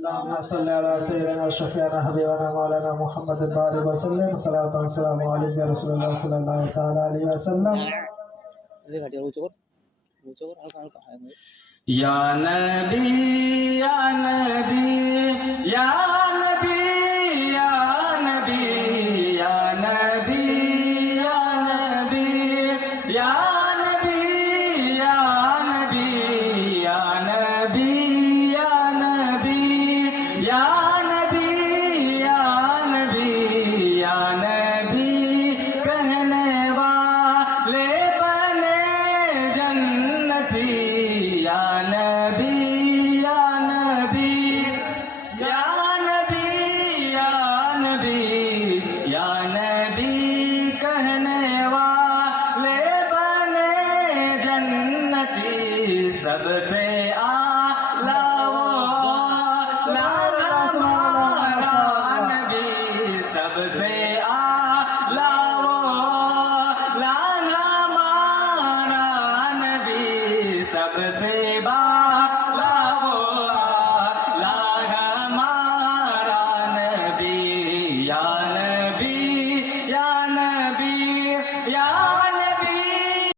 اللهم صل على سيدنا شفيعنا حبيبنا مولانا محمد بارك وسلم صلاة والسلام عليك يا رسول الله صلى الله تعالى عليه وسلم یا نبی یا نبی یا نبی یا نبی یا نبی یا نبی یا نبی یا نبی یا نبی یا نبی یا نبی یا نبی یا نبی کہنے والے بنے جنتی یا نبی یا نبی یا نبی یا نبی یا نبی کہنے والے بنے جنتی سب سے اعلیٰ وہ ہمارا نبی سب سے اعلیٰ وہ ہمارا نبی سب سے